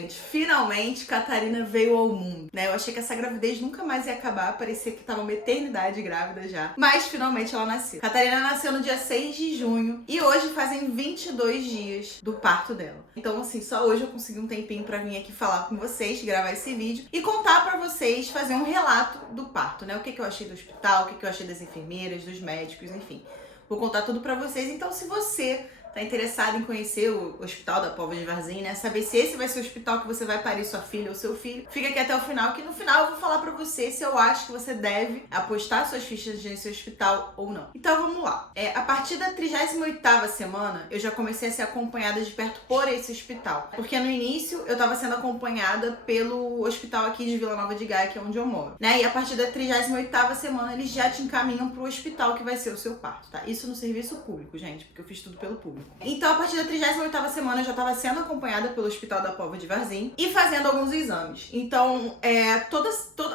gente. Finalmente, Catarina veio ao mundo, né? Eu achei que essa gravidez nunca mais ia acabar, parecia que tava uma eternidade grávida já. Mas, finalmente, ela nasceu. Catarina nasceu no dia 6 de junho e hoje fazem 22 dias do parto dela. Então, assim, só hoje eu consegui um tempinho pra vir aqui falar com vocês, gravar esse vídeo e contar pra vocês, fazer um relato do parto, né? O que eu achei do hospital, o que eu achei das enfermeiras, dos médicos, enfim. Vou contar tudo pra vocês. Então, se você tá interessado em conhecer o Hospital da Póvoa de Varzim, né? Saber se esse vai ser o hospital que você vai parir sua filha ou seu filho. Fica aqui até o final, que no final eu vou falar pra você se eu acho que você deve apostar suas fichas nesse hospital ou não. Então vamos lá. A partir da 38ª semana, eu já comecei a ser acompanhada de perto por esse hospital. Porque no início eu tava sendo acompanhada pelo hospital aqui de Vila Nova de Gaia, que é onde eu moro, né? E a partir da 38ª semana, eles já te encaminham pro hospital que vai ser o seu parto, tá? Isso no serviço público, gente, porque eu fiz tudo pelo público. Então, a partir da 38ª semana, eu já estava sendo acompanhada pelo Hospital da Póvoa de Varzim e fazendo alguns exames. Então,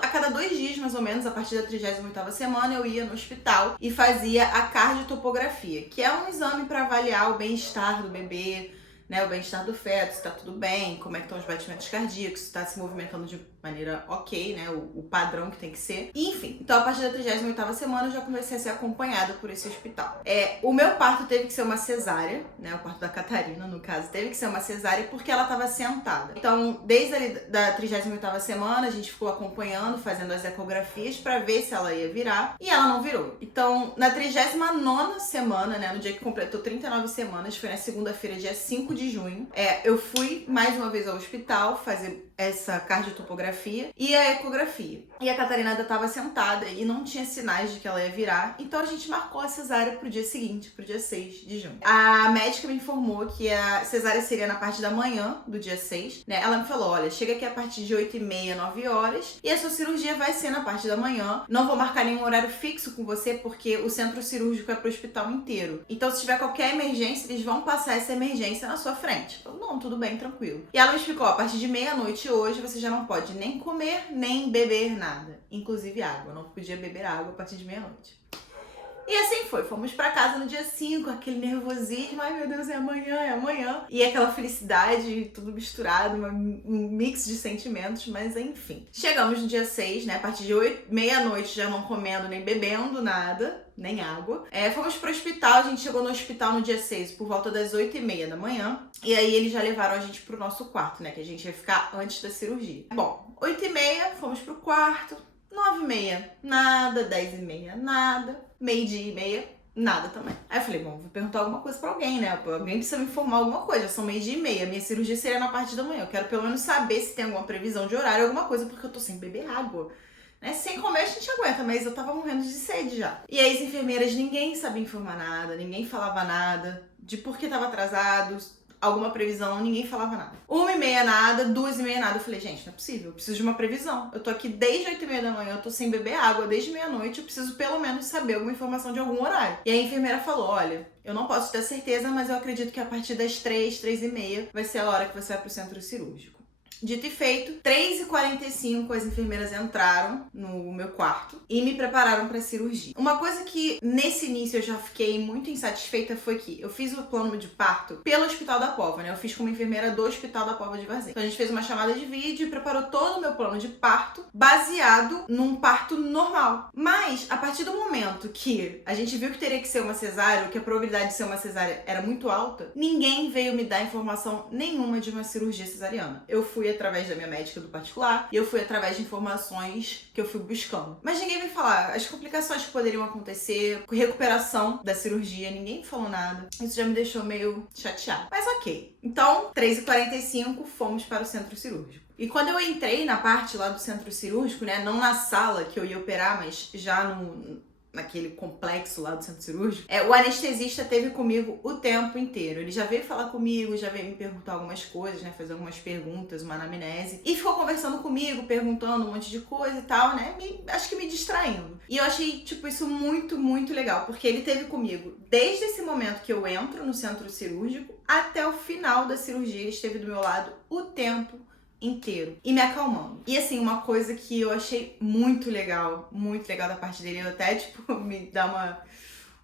a cada 2 dias, mais ou menos, a partir da 38ª semana, eu ia no hospital e fazia a cardiotopografia, que é um exame para avaliar o bem-estar do bebê, né, o bem-estar do feto, se tá tudo bem, como é que estão os batimentos cardíacos, se tá se movimentando de maneira ok, né, o padrão que tem que ser. Enfim, então a partir da 38ª semana eu já comecei a ser acompanhada por esse hospital. O meu parto teve que ser uma cesárea, né, o parto da Catarina, no caso, teve que ser uma cesárea porque ela tava sentada. Então, desde ali da 38ª semana, a gente ficou acompanhando, fazendo as ecografias pra ver se ela ia virar, e ela não virou. Então, na 39ª semana, né, no dia que completou 39 semanas, foi na segunda-feira, dia 5 de junho, eu fui mais uma vez ao hospital fazer essa cardiotopografia e a ecografia. E a Catarina ainda estava sentada e não tinha sinais de que ela ia virar, então a gente marcou a cesárea pro dia seguinte, pro dia 6 de junho. A médica me informou que a cesárea seria na parte da manhã do dia 6, né? Ela me falou, olha, chega aqui a partir de 8h30, 9 horas, e a sua cirurgia vai ser na parte da manhã. Não vou marcar nenhum horário fixo com você, porque o centro cirúrgico é pro hospital inteiro. Então, se tiver qualquer emergência, eles vão passar essa emergência na sua frente. Eu falei, não, tudo bem, tranquilo. E ela me explicou, a partir de meia-noite hoje, você já não pode nem comer, nem beber nada. Inclusive água. Eu não podia beber água a partir de meia-noite. E assim foi. Fomos pra casa no dia 5, aquele nervosismo. Ai, meu Deus, é amanhã, é amanhã. E aquela felicidade, tudo misturado, um mix de sentimentos, mas enfim. Chegamos no dia 6, né? A partir de meia-noite já não comendo, nem bebendo nada. Nem água. Fomos pro hospital, a gente chegou no hospital no dia 6 por volta das 8h30 da manhã. E aí eles já levaram a gente pro nosso quarto, né? Que a gente ia ficar antes da cirurgia. Bom, 8h30, fomos pro quarto. 9h30, nada. 10h30, nada. Meio-dia e meia, nada também. Aí eu falei, bom, vou perguntar alguma coisa pra alguém, né? Alguém precisa me informar alguma coisa. São meio-dia e meia. Minha cirurgia seria na parte da manhã. Eu quero pelo menos saber se tem alguma previsão de horário, alguma coisa, porque eu tô sem beber água. Né? Sem comer a gente aguenta, mas eu tava morrendo de sede já. E aí as enfermeiras, ninguém sabia informar nada, ninguém falava nada de por que tava atrasado, alguma previsão, ninguém falava nada. 1h30 nada, 2h30 nada. Eu falei, gente, não é possível, eu preciso de uma previsão. Eu tô aqui desde 8h30 da manhã, eu tô sem beber água desde meia-noite, eu preciso pelo menos saber alguma informação de algum horário. E a enfermeira falou, olha, eu não posso ter certeza, mas eu acredito que a partir das 3h30 vai ser a hora que você vai pro centro cirúrgico. Dito e feito, 3h45 as enfermeiras entraram no meu quarto e me prepararam para a cirurgia. Uma coisa que nesse início eu já fiquei muito insatisfeita foi que eu fiz o plano de parto pelo Hospital da Póvoa, né? Eu fiz como enfermeira do Hospital da Póvoa de Varzim. Então a gente fez uma chamada de vídeo e preparou todo o meu plano de parto baseado num parto normal. Mas a partir do momento que a gente viu que teria que ser uma cesárea, que a probabilidade de ser uma cesárea era muito alta, ninguém veio me dar informação nenhuma de uma cirurgia cesariana. Eu fui através da minha médica do particular e eu fui através de informações que eu fui buscando. Mas ninguém veio falar as complicações que poderiam acontecer, recuperação da cirurgia, ninguém falou nada. Isso já me deixou meio chateada. Mas ok. Então, 3h45, fomos para o centro cirúrgico. E quando eu entrei na parte lá do centro cirúrgico, né, não na sala que eu ia operar, mas já naquele complexo lá do centro cirúrgico, o anestesista teve comigo o tempo inteiro. Ele já veio falar comigo, já veio me perguntar algumas coisas, né, fazer algumas perguntas, uma anamnese, e ficou conversando comigo, perguntando um monte de coisa e tal, né, acho que me distraindo. E eu achei, tipo, isso muito, muito legal, porque ele teve comigo desde esse momento que eu entro no centro cirúrgico até o final da cirurgia. Ele esteve do meu lado o tempo inteiro e me acalmando. E assim, uma coisa que eu achei muito legal da parte dele, eu até, tipo, me dá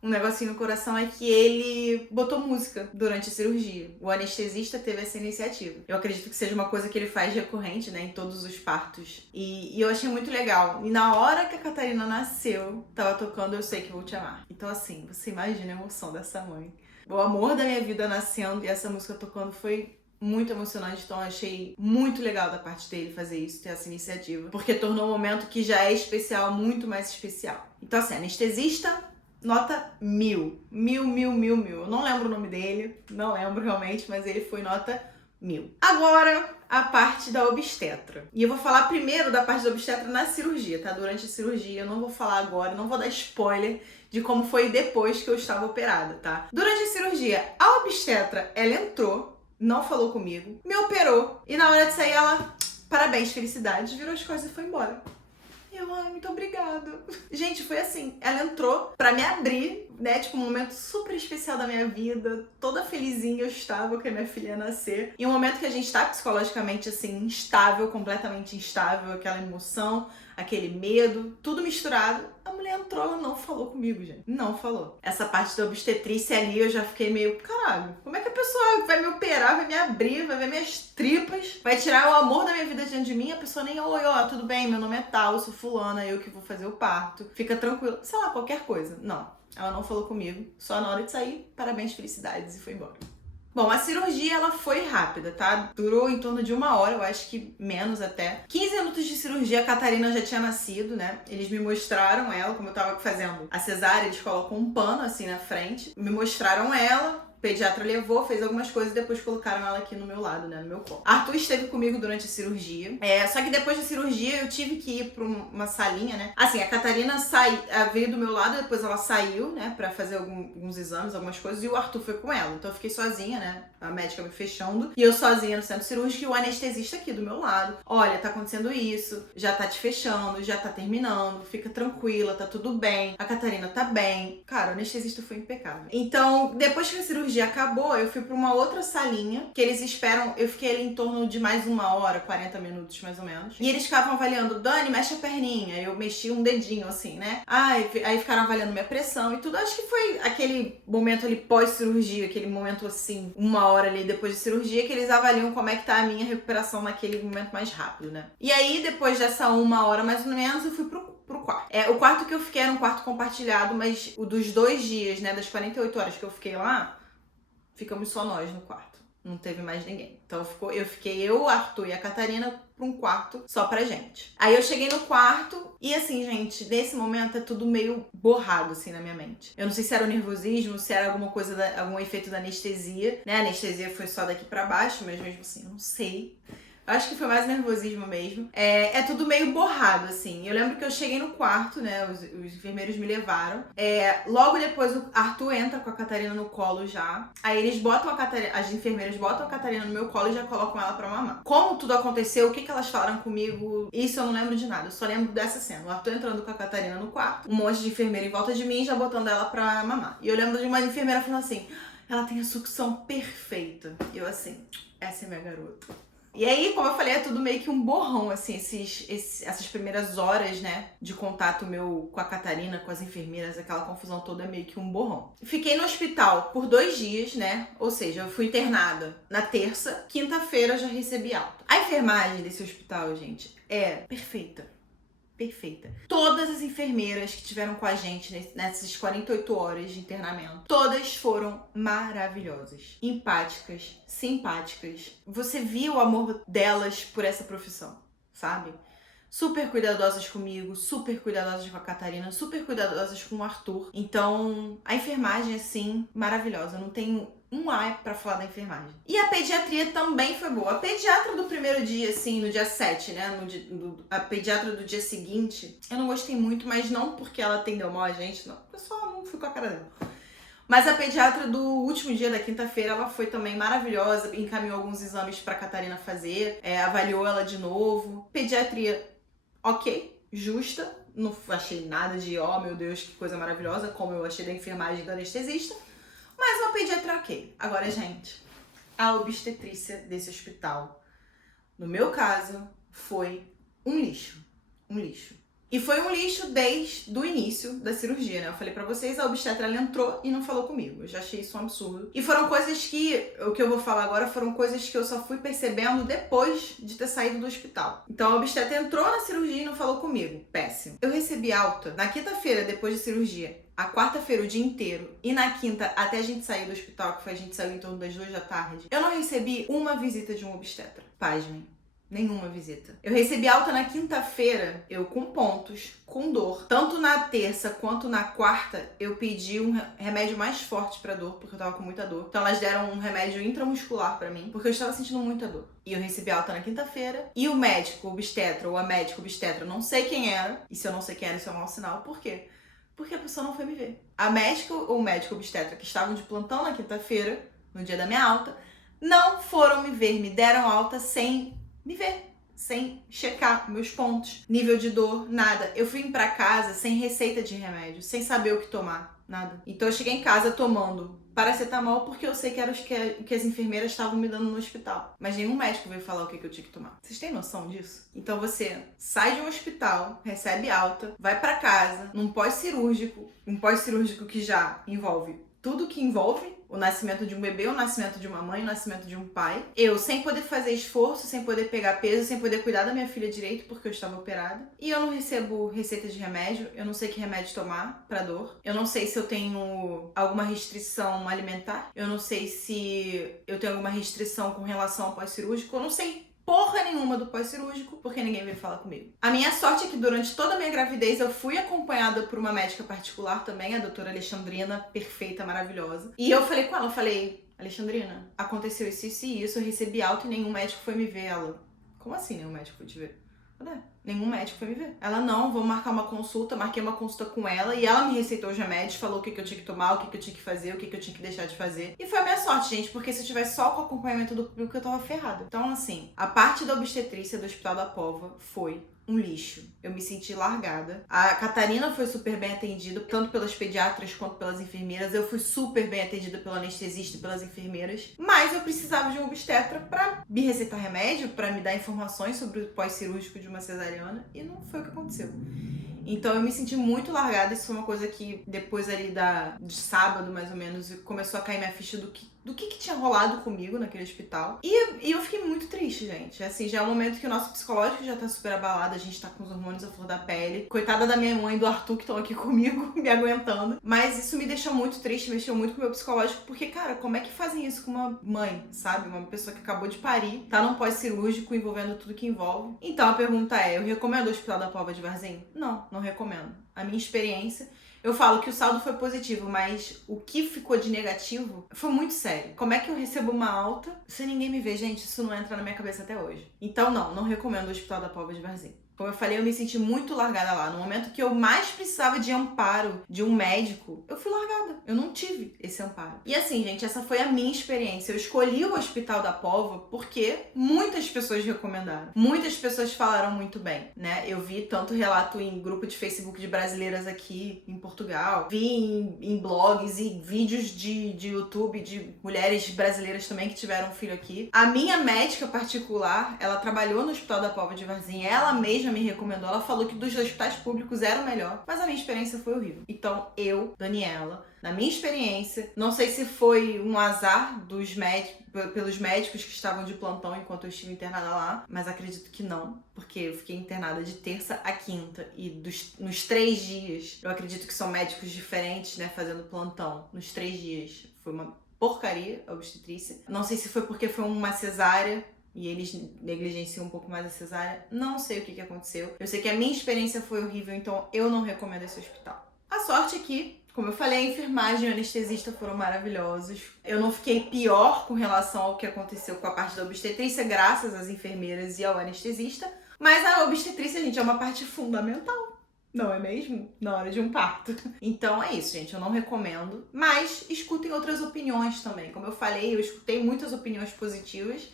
um negocinho no coração é que ele botou música durante a cirurgia. O anestesista teve essa iniciativa. Eu acredito que seja uma coisa que ele faz recorrente, né, em todos os partos. E eu achei muito legal. E na hora que a Catarina nasceu, tava tocando Eu Sei Que Vou Te Amar. Então assim, você imagina a emoção dessa mãe. O amor da minha vida nascendo e essa música tocando foi muito emocionante, então eu achei muito legal da parte dele fazer isso, ter essa iniciativa, porque tornou um momento que já é especial, muito mais especial. Então assim, anestesista, nota 1000. 1000. Eu não lembro o nome dele, não lembro realmente, mas ele foi nota 1000. Agora, a parte da obstetra. E eu vou falar primeiro da parte da obstetra na cirurgia, tá? Durante a cirurgia, eu não vou falar agora, não vou dar spoiler de como foi depois que eu estava operada, tá? Durante a cirurgia, a obstetra, ela entrou, não falou comigo, me operou, e na hora de sair ela, parabéns, felicidades, virou as coisas e foi embora. Eu, ai, muito obrigada. Gente, foi assim, ela entrou pra me abrir, né, tipo, um momento super especial da minha vida, toda felizinha eu estava que a minha filha ia nascer. E um momento que a gente tá psicologicamente, assim, instável, completamente instável, aquela emoção, aquele medo, tudo misturado. A mulher entrou, ela não falou comigo, gente. Não falou. Essa parte da obstetrícia ali, eu já fiquei meio, caralho, como é que a pessoa vai me operar, vai me abrir, vai ver minhas tripas, vai tirar o amor da minha vida diante de mim, a pessoa nem, oi, ó, tudo bem, meu nome é tal, eu sou fulana, eu que vou fazer o parto. Fica tranquilo. Sei lá, qualquer coisa. Não. Ela não falou comigo. Só na hora de sair, parabéns, felicidades, e foi embora. Bom, a cirurgia, ela foi rápida, tá? Durou em torno de 1 hora, eu acho que menos até. 15 minutos de cirurgia, a Catarina já tinha nascido, né? Eles me mostraram ela, como eu tava fazendo a cesárea, eles colocam um pano assim na frente. Me mostraram ela. O pediatra levou, fez algumas coisas e depois colocaram ela aqui no meu lado, né, no meu colo. Arthur esteve comigo durante a cirurgia. Só que depois da cirurgia eu tive que ir pra uma salinha, né? Assim, a Catarina veio do meu lado, depois ela saiu, né, pra fazer alguns exames, algumas coisas, e o Arthur foi com ela. Então eu fiquei sozinha, né? A médica me fechando, e eu sozinha no centro cirúrgico e o anestesista aqui do meu lado. Olha, tá acontecendo isso, já tá te fechando, já tá terminando, fica tranquila, tá tudo bem, a Catarina tá bem. Cara, o anestesista foi impecável. Então, depois que a cirurgia acabou, eu fui pra uma outra salinha, que eles esperam, eu fiquei ali em torno de mais 1 hora, 40 minutos mais ou menos. E eles ficavam avaliando, Dani, mexe a perninha. Eu mexi um dedinho assim, né? Aí ficaram avaliando minha pressão e tudo. Acho que foi aquele momento ali pós-cirurgia, aquele momento assim, 1 hora ali depois de cirurgia, que eles avaliam como é que tá a minha recuperação naquele momento mais rápido, né? E aí, depois dessa 1 hora mais ou menos, eu fui pro quarto. O quarto que eu fiquei era um quarto compartilhado, mas o dos 2 dias, né, das 48 horas que eu fiquei lá, ficamos só nós no quarto. Não teve mais ninguém. Então eu fiquei o Arthur e a Catarina pra um quarto só pra gente. Aí eu cheguei no quarto e assim, gente, nesse momento é tudo meio borrado assim na minha mente. Eu não sei se era o nervosismo, se era alguma coisa, algum efeito da anestesia, né? A anestesia foi só daqui pra baixo, mas mesmo assim, eu não sei. Acho que foi mais nervosismo mesmo. É tudo meio borrado, assim. Eu lembro que eu cheguei no quarto, né? Os enfermeiros me levaram. Logo depois o Arthur entra com a Catarina no colo já. Aí eles botam as enfermeiras botam a Catarina no meu colo e já colocam ela pra mamar. Como tudo aconteceu, o que elas falaram comigo, isso eu não lembro de nada. Eu só lembro dessa cena. O Arthur entrando com a Catarina no quarto, um monte de enfermeira em volta de mim já botando ela pra mamar. E eu lembro de uma enfermeira falando assim, ela tem a sucção perfeita. E eu assim, essa é minha garota. E aí, como eu falei, é tudo meio que um borrão, assim, essas primeiras horas, né, de contato meu com a Catarina, com as enfermeiras, aquela confusão toda é meio que um borrão. Fiquei no hospital por 2 dias, né, ou seja, eu fui internada na terça, quinta-feira já recebi alta. A enfermagem desse hospital, gente, é perfeita. Perfeita. Todas as enfermeiras que tiveram com a gente nessas 48 horas de internamento, todas foram maravilhosas, empáticas, simpáticas. Você viu o amor delas por essa profissão, sabe? Super cuidadosas comigo, super cuidadosas com a Catarina, super cuidadosas com o Arthur. Então, a enfermagem, assim, maravilhosa. Eu não tenho um A pra falar da enfermagem. E a pediatria também foi boa. A pediatra do primeiro dia, assim, no dia 7, né? A pediatra do dia seguinte, eu não gostei muito, mas não porque ela atendeu mal a gente, não. Eu só não fui com a cara dela. Mas a pediatra do último dia da quinta-feira, ela foi também maravilhosa, encaminhou alguns exames pra Catarina fazer, avaliou ela de novo. Pediatria ok, justa, não achei nada de, oh meu Deus, que coisa maravilhosa, como eu achei da enfermagem e da anestesista, mas uma pediatra ok. Agora, gente, a obstetrícia desse hospital, no meu caso, foi um lixo, um lixo. E foi um lixo desde o início da cirurgia, né? Eu falei pra vocês, a obstetra ela entrou e não falou comigo. Eu já achei isso um absurdo. E foram coisas que, o que eu vou falar agora, foram coisas que eu só fui percebendo depois de ter saído do hospital. Então a obstetra entrou na cirurgia e não falou comigo. Péssimo. Eu recebi alta na quinta-feira, depois da cirurgia. A quarta-feira o dia inteiro e na quinta até a gente sair do hospital, que foi a gente saiu em torno das 2 da tarde, eu não recebi uma visita de um obstetra. Pasmem. Nenhuma visita. Eu recebi alta na quinta-feira, eu com pontos, com dor. Tanto na terça quanto na quarta, eu pedi um remédio mais forte pra dor, porque eu tava com muita dor. Então elas deram um remédio intramuscular pra mim, porque eu estava sentindo muita dor. E eu recebi alta na quinta-feira. E o médico obstetra, ou a médica obstetra, não sei quem era. E se eu não sei quem era, isso é um mau sinal. Por quê? Porque a pessoa não foi me ver. A médica ou o médico obstetra que estavam de plantão na quinta-feira, no dia da minha alta, não foram me ver, me deram alta sem me ver, sem checar meus pontos, nível de dor, nada. Eu fui pra casa sem receita de remédio, sem saber o que tomar, nada. Então eu cheguei em casa tomando paracetamol porque eu sei que era os que as enfermeiras estavam me dando no hospital. Mas nenhum médico veio falar o que eu tinha que tomar. Vocês têm noção disso? Então você sai de um hospital, recebe alta, vai pra casa, num pós-cirúrgico, um pós-cirúrgico que já envolve tudo que envolve o nascimento de um bebê, o nascimento de uma mãe, o nascimento de um pai. Eu sem poder fazer esforço, sem poder pegar peso, sem poder cuidar da minha filha direito porque eu estava operada. E eu não recebo receita de remédio, eu não sei que remédio tomar pra dor. Eu não sei se eu tenho alguma restrição alimentar. Eu não sei se eu tenho alguma restrição com relação ao pós-cirúrgico. Eu não sei porra nenhuma do pós-cirúrgico, porque ninguém veio falar comigo. A minha sorte é que durante toda a minha gravidez eu fui acompanhada por uma médica particular também, a doutora Alexandrina, perfeita, maravilhosa. E eu falei com ela, Alexandrina, aconteceu isso e isso, eu recebi alta e nenhum médico foi me ver. Ela, como assim nenhum médico foi te ver? Nenhum médico foi me ver. Ela, não, vou marcar uma consulta. Marquei uma consulta com ela e ela me receitou os remédios, falou o que eu tinha que tomar, o que eu tinha que fazer, o que eu tinha que deixar de fazer. E foi a minha sorte, gente, porque se eu tivesse só com o acompanhamento do público, eu tava ferrada. Então, assim, a parte da obstetrícia do Hospital da Pova foi um lixo. Eu me senti largada. A Catarina foi super bem atendida, tanto pelas pediatras quanto pelas enfermeiras. Eu fui super bem atendida pelo anestesista e pelas enfermeiras. Mas eu precisava de um obstetra pra me receitar remédio, pra me dar informações sobre o pós-cirúrgico de uma cesariana. E não foi o que aconteceu. Então eu me senti muito largada. Isso foi uma coisa que depois ali de sábado, mais ou menos, começou a cair minha ficha do que tinha rolado comigo naquele hospital. E eu fiquei muito triste, gente. Assim, já é um momento que o nosso psicológico já tá super abalado, a gente tá com os hormônios à flor da pele. Coitada da minha mãe e do Arthur que estão aqui comigo, me aguentando. Mas isso me deixou muito triste, mexeu muito com o meu psicológico, porque, cara, como é que fazem isso com uma mãe, sabe? Uma pessoa que acabou de parir, tá num pós-cirúrgico, envolvendo tudo que envolve. Então a pergunta é, eu recomendo o Hospital da Pova de Varzim? Não recomendo. A minha experiência... Eu falo que o saldo foi positivo, mas o que ficou de negativo foi muito sério. Como é que eu recebo uma alta se ninguém me vê? Gente, isso não entra na minha cabeça até hoje. Então não recomendo o Hospital da Pova de Varzim. Como eu falei, eu me senti muito largada lá. No momento que eu mais precisava de amparo de um médico, eu fui largada. Eu não tive esse amparo. E assim, gente, essa foi a minha experiência. Eu escolhi o Hospital da Pova porque muitas pessoas recomendaram. Muitas pessoas falaram muito bem, né? Eu vi tanto relato em grupo de Facebook de brasileiras aqui em Portugal. Vi em blogs e vídeos de YouTube de mulheres brasileiras também que tiveram um filho aqui. A minha médica particular, ela trabalhou no Hospital da Pova de Varzim. Ela mesma me recomendou, ela falou que dos hospitais públicos era o melhor, mas a minha experiência foi horrível. Então eu, Daniela, na minha experiência, não sei se foi um azar pelos médicos que estavam de plantão enquanto eu estive internada lá, mas acredito que não, porque eu fiquei internada de terça a quinta e nos 3 dias, eu acredito que são médicos diferentes, né, fazendo plantão nos 3 dias. Foi uma porcaria a obstetrícia. Não sei se foi porque foi uma cesárea e eles negligenciam um pouco mais a cesárea. Não sei o que aconteceu. Eu sei que a minha experiência foi horrível, então eu não recomendo esse hospital. A sorte é que, como eu falei, a enfermagem e o anestesista foram maravilhosos. Eu não fiquei pior com relação ao que aconteceu com a parte da obstetrícia, graças às enfermeiras e ao anestesista. Mas a obstetrícia, gente, é uma parte fundamental. Não é mesmo? Na hora de um parto. Então é isso, gente. Eu não recomendo. Mas escutem outras opiniões também. Como eu falei, eu escutei muitas opiniões positivas.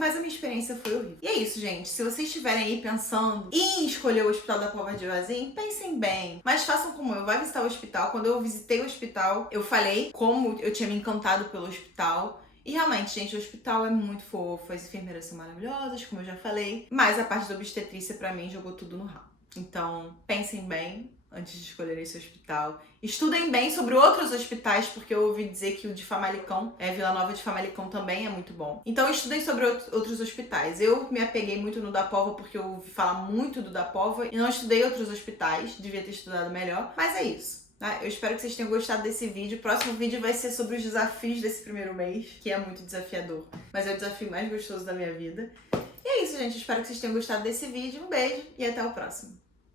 Mas a minha experiência foi horrível. E é isso, gente. Se vocês estiverem aí pensando em escolher o Hospital da Pova de Varzim, pensem bem. Mas façam como eu. Vai visitar o hospital. Quando eu visitei o hospital, eu falei como eu tinha me encantado pelo hospital. E realmente, gente, o hospital é muito fofo. As enfermeiras são maravilhosas, como eu já falei. Mas a parte da obstetrícia, pra mim, jogou tudo no ralo. Então, pensem bem antes de escolher esse hospital. Estudem bem sobre outros hospitais, porque eu ouvi dizer que o de Famalicão, Vila Nova de Famalicão também é muito bom. Então estudem sobre outros hospitais. Eu me apeguei muito no da Pova porque eu ouvi falar muito do da Pova e não estudei outros hospitais, devia ter estudado melhor, mas é isso. Tá? Eu espero que vocês tenham gostado desse vídeo. O próximo vídeo vai ser sobre os desafios desse primeiro mês, que é muito desafiador, mas é o desafio mais gostoso da minha vida. E é isso, gente. Espero que vocês tenham gostado desse vídeo. Um beijo e até o próximo.